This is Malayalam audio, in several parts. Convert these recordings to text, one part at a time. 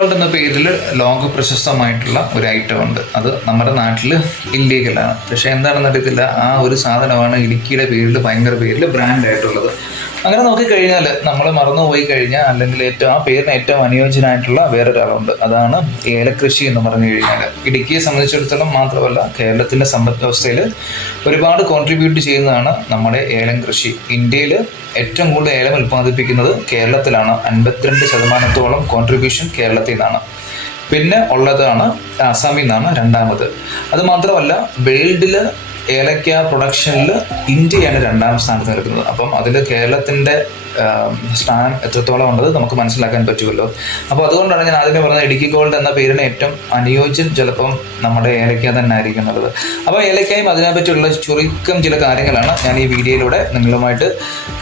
ഗോൾഡ് എന്ന പേരിൽ ലോക പ്രശസ്തമായിട്ടുള്ള ഒരു ഐറ്റം ഉണ്ട്. അത് നമ്മുടെ നാട്ടിൽ ഇല്ലീഗലാണ് പക്ഷേ എന്താണെന്ന് അറിയത്തില്ല. ആ ഒരു സാധനമാണ് ഇടുക്കിയുടെ പേരിൽ ഭയങ്കര പേരിൽ ബ്രാൻഡായിട്ടുള്ളത് അങ്ങനെ നോക്കിക്കഴിഞ്ഞാൽ നമ്മൾ മറന്നുപോയി കഴിഞ്ഞാൽ അല്ലെങ്കിൽ ഏറ്റവും ആ പേരിന് ഏറ്റവും അനുയോജ്യനായിട്ടുള്ള വേറൊരാളുണ്ട്. അതാണ് ഏലകൃഷി എന്ന് പറഞ്ഞു കഴിഞ്ഞാൽ ഇടുക്കിയെ സംബന്ധിച്ചിടത്തോളം മാത്രമല്ല കേരളത്തിന്റെ സമ്പദ് വ്യവസ്ഥയിൽ ഒരുപാട് കോൺട്രിബ്യൂട്ട് ചെയ്യുന്നതാണ് നമ്മുടെ ഏലം കൃഷി. ഇന്ത്യയിൽ ഏറ്റവും കൂടുതൽ ഏലം ഉൽപ്പാദിപ്പിക്കുന്നത് കേരളത്തിലാണ്. അൻപത്തിരണ്ട് ശതമാനത്തോളം കോൺട്രിബ്യൂഷൻ കേരളത്തിൽ നിന്നാണ് പിന്നെ ഉള്ളതാണ് ആസാമിൽ നിന്നാണ് രണ്ടാമത്. അത് മാത്രമല്ല വേൾഡിൽ ഏലക്ക പ്രൊഡക്ഷനിൽ ഇന്ത്യയാണ് രണ്ടാം സ്ഥാനത്ത് നിൽക്കുന്നത്. അപ്പം അതിൽ കേരളത്തിന്റെ സ്ഥാനം എത്രത്തോളം ഉള്ളത് നമുക്ക് മനസ്സിലാക്കാൻ പറ്റുമല്ലോ. അപ്പോൾ അതുകൊണ്ടാണ് ഞാൻ ആദ്യമേ പറഞ്ഞത് ഇടുക്കി ഗോൾഡ് എന്ന പേരിന് ഏറ്റവും അനുയോജ്യം ചിലപ്പം നമ്മുടെ ഏലക്ക തന്നെ ആയിരിക്കും എന്നുള്ളത് അപ്പോൾ ഏലക്കയും അതിനെപ്പറ്റിയുള്ള ചുരുക്കം ചില കാര്യങ്ങളാണ് ഞാൻ ഈ വീഡിയോയിലൂടെ നിങ്ങളുമായിട്ട്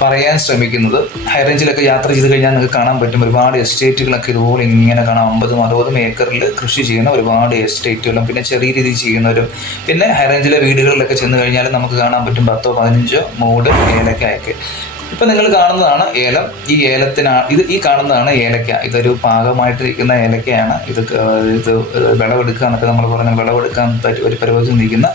പറയാൻ ശ്രമിക്കുന്നത്. ഹൈ റേഞ്ചിലൊക്കെ യാത്ര ചെയ്ത് കഴിഞ്ഞാൽ നിങ്ങൾക്ക് കാണാൻ പറ്റും. ഒരുപാട് എസ്റ്റേറ്റുകളൊക്കെ ഇതുപോലെ ഇങ്ങനെ കാണാം. അമ്പതും അറുപതും ഏക്കറിൽ കൃഷി ചെയ്യുന്ന ഒരുപാട് എസ്റ്റേറ്റുകളും പിന്നെ ചെറിയ രീതിയിൽ ചെയ്യുന്നവരും പിന്നെ ഹൈ റേഞ്ചിലെ വീടുകളിലൊക്കെ ചെന്ന് കഴിഞ്ഞാൽ നമുക്ക് കാണാൻ പറ്റും പത്തോ പതിനഞ്ചോ മൂട് ഏലക്കായൊക്കെ ഇപ്പൊ നിങ്ങൾ കാണുന്നതാണ് ഏലം. ഈ ഏലത്തിനാ ഇത് ഈ കാണുന്നതാണ് ഏലക്ക. ഇതൊരു പാകമായിട്ടിരിക്കുന്ന ഏലക്കയാണ്. ഇത് ഇത് വിളവെടുക്കുക എന്നൊക്കെ നമ്മൾ പറഞ്ഞ വിളവെടുക്കാൻ പറ്റി ഒരു പരിപാടി നിൽക്കുന്ന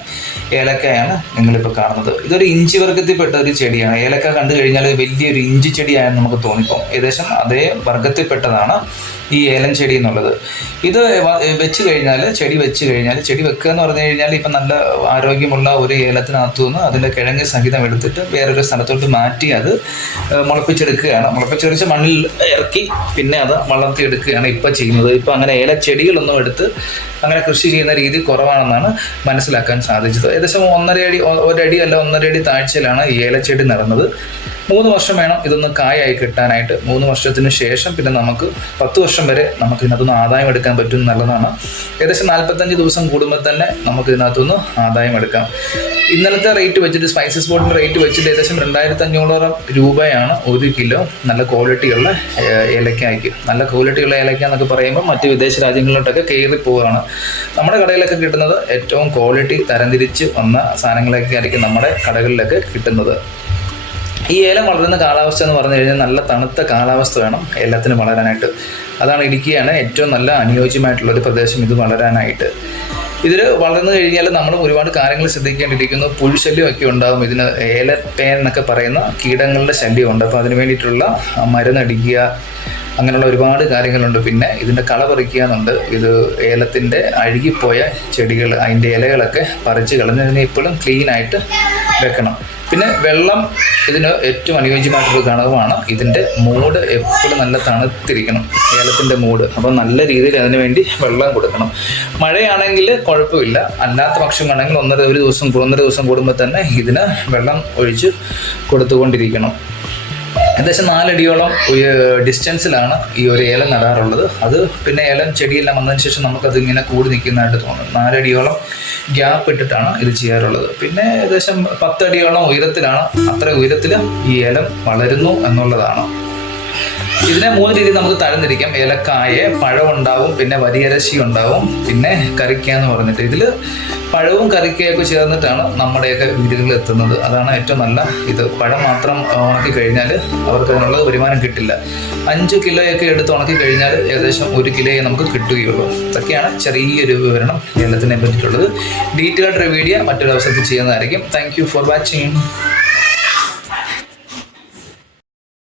ഏലക്കയാണ് നിങ്ങളിപ്പോൾ കാണുന്നത്. ഇതൊരു ഇഞ്ചി വർഗത്തിൽപ്പെട്ട ഒരു ചെടിയാണ്. ഏലക്ക കണ്ടു കഴിഞ്ഞാൽ വലിയൊരു ഇഞ്ചി ചെടിയായെന്ന് നമുക്ക് തോന്നിപ്പോകും. ഏകദേശം അതേ വർഗത്തിൽപ്പെട്ടതാണ് ഈ ഏലം ചെടി എന്നുള്ളത്. ഇത് വെച്ച് കഴിഞ്ഞാൽ ചെടി വെച്ച് കഴിഞ്ഞാൽ ചെടി വെക്കുക എന്ന് പറഞ്ഞു കഴിഞ്ഞാൽ ഇപ്പം നല്ല ആരോഗ്യമുള്ള ഒരു ഏലത്തിനകത്തു നിന്ന് അതിന്റെ കിഴങ്ങ് സഹിതം എടുത്തിട്ട് വേറൊരു സ്ഥലത്തോട്ട് മാറ്റി അത് മുളപ്പിച്ചെടുക്കുകയാണ്. മുളപ്പിച്ചെടുത്ത് മണ്ണിൽ ഇറക്കി പിന്നെ അത് വളർത്തി എടുക്കുകയാണ് ഇപ്പം ചെയ്യുന്നത്. ഇപ്പം അങ്ങനെ ഏല ചെടികളൊന്നും എടുത്ത് അങ്ങനെ കൃഷി ചെയ്യുന്ന രീതി കുറവാണെന്നാണ് മനസ്സിലാക്കാൻ സാധിച്ചത്. ഏകദേശം ഒന്നര അടി ഒരടി അല്ല ഒന്നര അടി താഴ്ചയിലാണ് ഈ ഏലച്ചെടി നടന്നത്. മൂന്ന് വർഷം വേണം ഇതൊന്ന് കായായി കിട്ടാനായിട്ട്. മൂന്ന് വർഷത്തിന് ശേഷം പിന്നെ നമുക്ക് പത്ത് വർഷം വരെ നമുക്ക് ഇതിനകത്തുനിന്ന് ആദായം എടുക്കാൻ പറ്റും എന്നുള്ളതാണ് ഏകദേശം നാൽപ്പത്തഞ്ച് ദിവസം കൂടുമ്പോൾ തന്നെ നമുക്ക് ഇതിനകത്തുനിന്ന് ആദായം എടുക്കാം. ഇന്നലത്തെ റേറ്റ് വെച്ചിട്ട് സ്പൈസസ് ബോർഡിന്റെ റേറ്റ് വെച്ചിട്ട് ഏകദേശം രണ്ടായിരത്തി അഞ്ഞൂറോളം രൂപയാണ് ഒരു കിലോ. നല്ല ക്വാളിറ്റിയുള്ള ഏലക്കായ്ക്ക്. നല്ല ക്വാളിറ്റിയുള്ള ഏലക്ക എന്നൊക്കെ പറയുമ്പോൾ മറ്റ് വിദേശ രാജ്യങ്ങളിലോട്ടൊക്കെ കയറി പോവുകയാണ്. നമ്മുടെ കടയിലൊക്കെ കിട്ടുന്നത് ഏറ്റവും ക്വാളിറ്റി തരംതിരിച്ച് വന്ന സാധനങ്ങളൊക്കെ ആയിരിക്കും നമ്മുടെ കടകളിലൊക്കെ കിട്ടുന്നത്. ഈ ഏലം വളരുന്ന കാലാവസ്ഥ എന്ന് പറഞ്ഞു കഴിഞ്ഞാൽ നല്ല തണുത്ത കാലാവസ്ഥ വേണം ഏലത്തിന് വളരാനായിട്ട്. അതാണ് ഇടുക്കിയാണ് ഏറ്റവും നല്ല അനുയോജ്യമായിട്ടുള്ള ഒരു പ്രദേശം ഇത് വളരാനായിട്ട്. ഇതിൽ വളർന്നു കഴിഞ്ഞാൽ നമ്മൾ ഒരുപാട് കാര്യങ്ങൾ ശ്രദ്ധിക്കേണ്ടിയിരിക്കുന്നു. പുഴുശല്യമൊക്കെ ഉണ്ടാകും ഇതിന് ഏലപ്പേൻ എന്നൊക്കെ പറയുന്ന കീടങ്ങളുടെ ശല്യമുണ്ട്. അപ്പോൾ അതിന് വേണ്ടിയിട്ടുള്ള മരുന്നടിക്കുക അങ്ങനെയുള്ള ഒരുപാട് കാര്യങ്ങളുണ്ട്. പിന്നെ ഇതിന്റെ കള പറിക്കുക എന്നുണ്ട് ഇത് ഏലത്തിന്റെ അഴുകിപ്പോയ ചെടികൾ അതിന്റെ ഇലകളൊക്കെ പറിച്ച് കളഞ്ഞതിനെ ഇപ്പോഴും ആയിട്ട് വെക്കണം. പിന്നെ വെള്ളം ഇതിന് ഏറ്റവും അനുയോജ്യമായിട്ടുള്ള ഘടകമാണ് ഇതിന്റെ മൂട് എപ്പോഴും നല്ല തണുത്തിരിക്കണം. ഏലത്തിന്റെ മൂട്. അപ്പോൾ നല്ല രീതിയിൽ അതിന് വേണ്ടി വെള്ളം കൊടുക്കണം. മഴയാണെങ്കിൽ കുഴപ്പമില്ല. അല്ലാത്ത പക്ഷം വേണമെങ്കിൽ ഒന്നര ഒരു ദിവസം ഒന്നര ദിവസം കൂടുമ്പോൾ തന്നെ ഇതിന് വെള്ളം ഒഴിച്ച് കൊടുത്തുകൊണ്ടിരിക്കണം. ഏകദേശം നാലടിയോളം ഡിസ്റ്റൻസിലാണ് ഈ ഒരു ഏലം നടാറുള്ളത്. അത് പിന്നെ ഏലം ചെടിയെല്ലാം വന്നതിന് ശേഷം നമുക്കത് ഇങ്ങനെ കൂടി നിൽക്കുന്നതായിട്ട് തോന്നും. നാലടിയോളം ഗ്യാപ്പ് ഇട്ടിട്ടാണ് ഇത് ചെയ്യാറുള്ളത്. പിന്നെ ഏകദേശം പത്തടിയോളം ഉയരത്തിലാണ്. അത്ര ഉയരത്തിൽ ഈ ഏലം വളരുന്നു എന്നുള്ളതാണ്. ഇതിനെ മൂന്ന് രീതി നമുക്ക് തരംതിരിക്കാം. ഏലക്കായ പഴം ഉണ്ടാവും പിന്നെ വരിയരശി ഉണ്ടാവും പിന്നെ കറിക്ക എന്ന് പറഞ്ഞിട്ട്. ഇതിൽ പഴവും കറിക്കയൊക്കെ ചേർന്നിട്ടാണ് നമ്മുടെയൊക്കെ വീടുകളിൽ എത്തുന്നത്. അതാണ് ഏറ്റവും നല്ല ഇത്. പഴം മാത്രം ഉണക്കി കഴിഞ്ഞാൽ അവർക്ക് അതിനുള്ള വരുമാനം കിട്ടില്ല. അഞ്ച് കിലോയൊക്കെ എടുത്ത് ഉണക്കി കഴിഞ്ഞാൽ ഏകദേശം ഒരു കിലോയെ നമുക്ക് കിട്ടുകയുള്ളൂ. ഇതൊക്കെയാണ് ചെറിയൊരു വിവരണം ഏലത്തിനെ പറ്റിയിട്ടുള്ളത്. ഡീറ്റെയിൽഡ് വീഡിയോ മറ്റൊരു അവസരത്തിൽ ചെയ്യുന്നതായിരിക്കും. Thank for watching